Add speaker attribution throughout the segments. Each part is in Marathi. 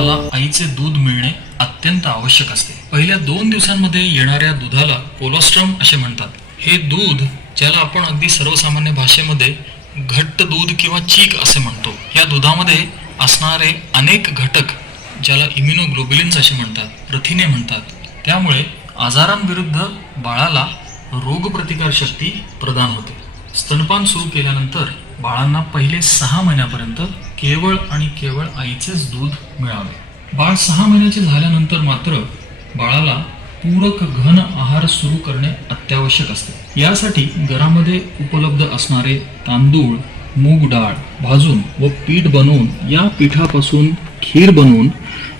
Speaker 1: बाळाला आईचे दूध मिळणे अत्यंत आवश्यक असते. पहिल्या दोन दिवसांमध्ये येणाऱ्या दुधाला कोलोस्ट्रम असे म्हणतात. हे दूध ज्याला आपण अगदी सर्वसामान्य भाषेमध्ये घट्ट दूध किंवा चीक असे म्हणतो या दुधामध्ये असणारे अनेक घटक ज्याला इम्युनोग्लोबुलिन्स असे म्हणतात प्रथिने म्हणतात. त्यामुळे आजारांविरुद्ध बाळाला रोगप्रतिकार शक्ती प्रदान होते. स्तनपान सुरू केल्यानंतर बाळांना पहिले सहा महिन्यापर्यंत केवळ आणि केवळ आईचेच दूध मिळावे. बाळ सहा महिन्याचे झाल्यानंतर मात्र बाळाला पूरक घन आहार सुरू करणे अत्यावश्यक असते. यासाठी घरामध्ये उपलब्ध असणारे तांदूळ मूग डाळ भाजून व पीठ बनवून या पिठापासून खीर बनवून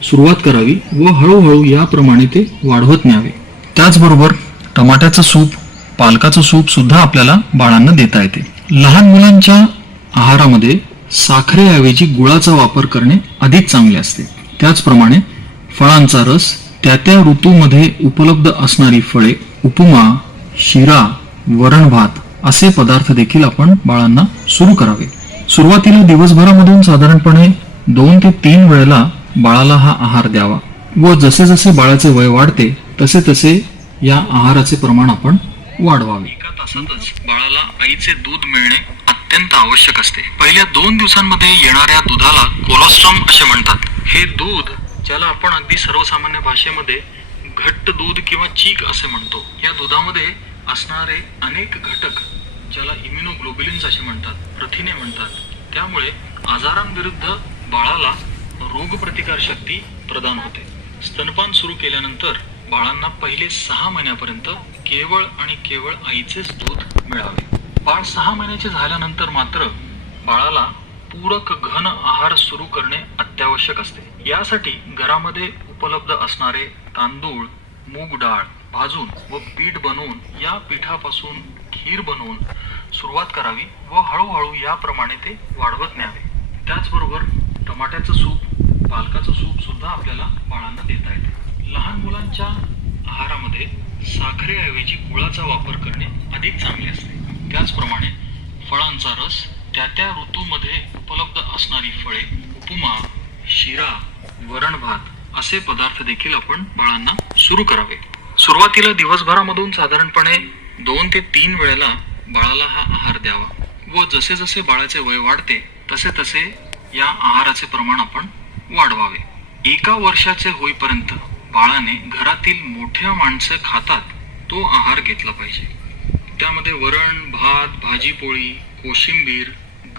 Speaker 1: सुरुवात करावी व हळूहळू याप्रमाणे ते वाढवत न्यावे. त्याचबरोबर टमाट्याचं सूप पालकाचं सूप सुद्धा आपल्याला बाळांना देता येते. लहान मुलांच्या आहारामध्ये साखरेऐवजी गुळाचा वापर करणे अधिक चांगले असते. त्याचप्रमाणे फळांचा रस त्या त्या ऋतूमध्ये उपलब्ध असणारी फळे उपमा शिरा वरण भात असे पदार्थ देखील आपण बाळांना सुरू करावे. सुरुवातीला दिवसभरामधून साधारणपणे दोन ते तीन वेळेला बाळाला हा आहार द्यावा व जसे जसे बाळाचे वय वाढते तसे तसे या आहाराचे प्रमाण आपण वाढवावे. एका तासातच बाळाला आईचे दूध मिळणे अत्यंत आवश्यक असते. पहिल्या दोन दिवसांमध्ये येणाऱ्या दुधाला कोलोस्ट्रम असे म्हणतात. हे दूध ज्याला आपण अगदी सर्वसामान्य भाषेमध्ये घट्ट दूध किंवा चीक असे म्हणतो या दुधामध्ये असणारे अनेक घटक ज्याला इम्युनोग्लोबुलिन्स असे म्हणतात प्रथिने म्हणतात. त्यामुळे आजारांविरुद्ध बाळाला रोगप्रतिकार शक्ती प्रदान होते. स्तनपान सुरू केल्यानंतर बाळांना पहिले सहा महिन्यापर्यंत केवळ आणि केवळ आईचेच दूध मिळावे. बाळ सहा महिन्याचे झाल्यानंतर मात्र बाळाला पूरक घन आहार सुरू करणे अत्यावश्यक असते. यासाठी घरामध्ये उपलब्ध असणारे तांदूळ मूग डाळ भाजून व पीठ बनवून या पिठापासून खीर बनवून सुरुवात करावी व हळूहळू याप्रमाणे ते वाढवत न्यावे. त्याचबरोबर टमाट्याचं सूप पालकाचं सूप सुद्धा आपल्याला बाळांना देता येते. लहान मुलांच्या आहारामध्ये साखरेऐवजी गुळाचा वापर करणे अधिक चांगले असते. त्याचप्रमाणे फळांचा रस त्या त्या ऋतूमध्ये उपलब्ध असणारी फळे उपमा शिरा वरण भात असे पदार्थ देखील आपण बाळांना सुरू करावे. सुरुवातीला दिवसभरामधून साधारणपणे दोन ते तीन वेळेला बाळाला हा आहार द्यावा व जसे जसे बाळाचे वय वाढते तसे तसे या आहाराचे प्रमाण आपण वाढवावे. एका वर्षाचे होईपर्यंत बाळाने घरातील मोठ्या माणसं खातात तो आहार घेतला पाहिजे. त्यामध्ये वरण भात भाजी पोळी कोशिंबीर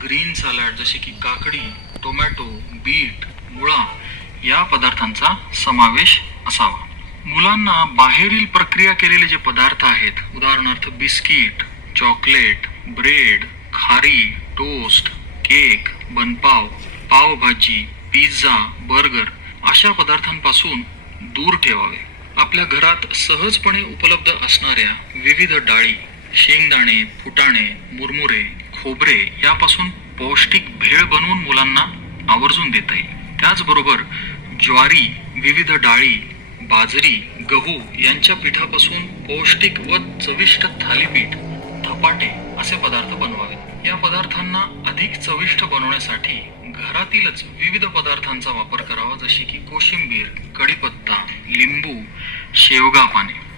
Speaker 1: ग्रीन सॅलड जसे की काकडी टोमॅटो बीट मुळा या पदार्थांचा समावेश असावा. मुलांना बाहेरील प्रक्रिया केलेले जे पदार्थ आहेत उदाहरणार्थ बिस्किट चॉकलेट ब्रेड खारी टोस्ट केक बनपाव पावभाजी पिझ्झा बर्गर अशा पदार्थांपासून दूर ठेवावे. आपल्या घरात सहजपणे उपलब्ध असणाऱ्या विविध डाळी शेंगदाणे फुटाणे मुरमुरे खोबरे यापासून पौष्टिक भेळ बनवून मुलांना आवर्जून देता येईल. त्याचबरोबर ज्वारी विविध डाळी बाजरी गहू यांच्या पिठापासून पौष्टिक व चविष्ट थालीपीठ धपाटे असे पदार्थ बनवावेत या पदार्थांना अधिक चविष्ट बनवण्यासाठी घरातीलच विविध पदार्थांचा वापर करावा जसे की कोशिंबीर कढीपत्ता लिंबू शेवगा पाने.